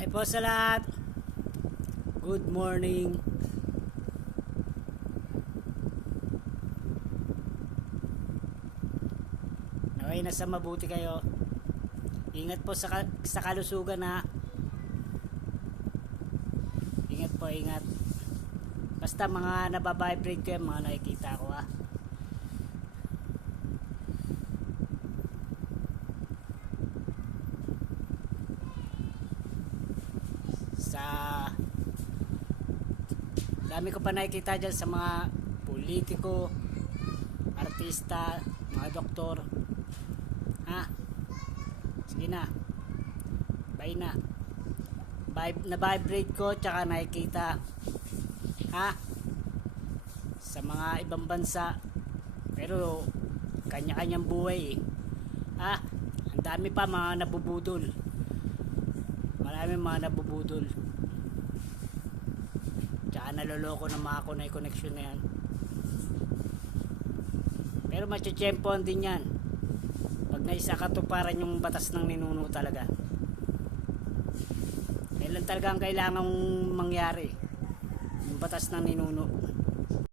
Ay po sa lahat. Good morning. Okay, nasa mabuti kayo. Ingat po sa kalusugan ha. Ingat po, ingat. Basta mga nababibrate ko yan, mga nakikita ko ha. Sa dami ko pa nakikita dyan sa mga politiko, artista, mga doktor ha. Sige na, bye na. Na-vibrate ko tsaka nakikita ha sa mga ibang bansa, pero kanya-kanyang buhay ha. Ang dami pa mga nabubudol, marami mga nabubudol, tsaka naloloko ng mga connection na yan. Pero matsyempohan din yan pag naisa katuparan yung batas ng ninuno talaga. Kailan talaga ang kailangang mangyari yung batas ng ninuno.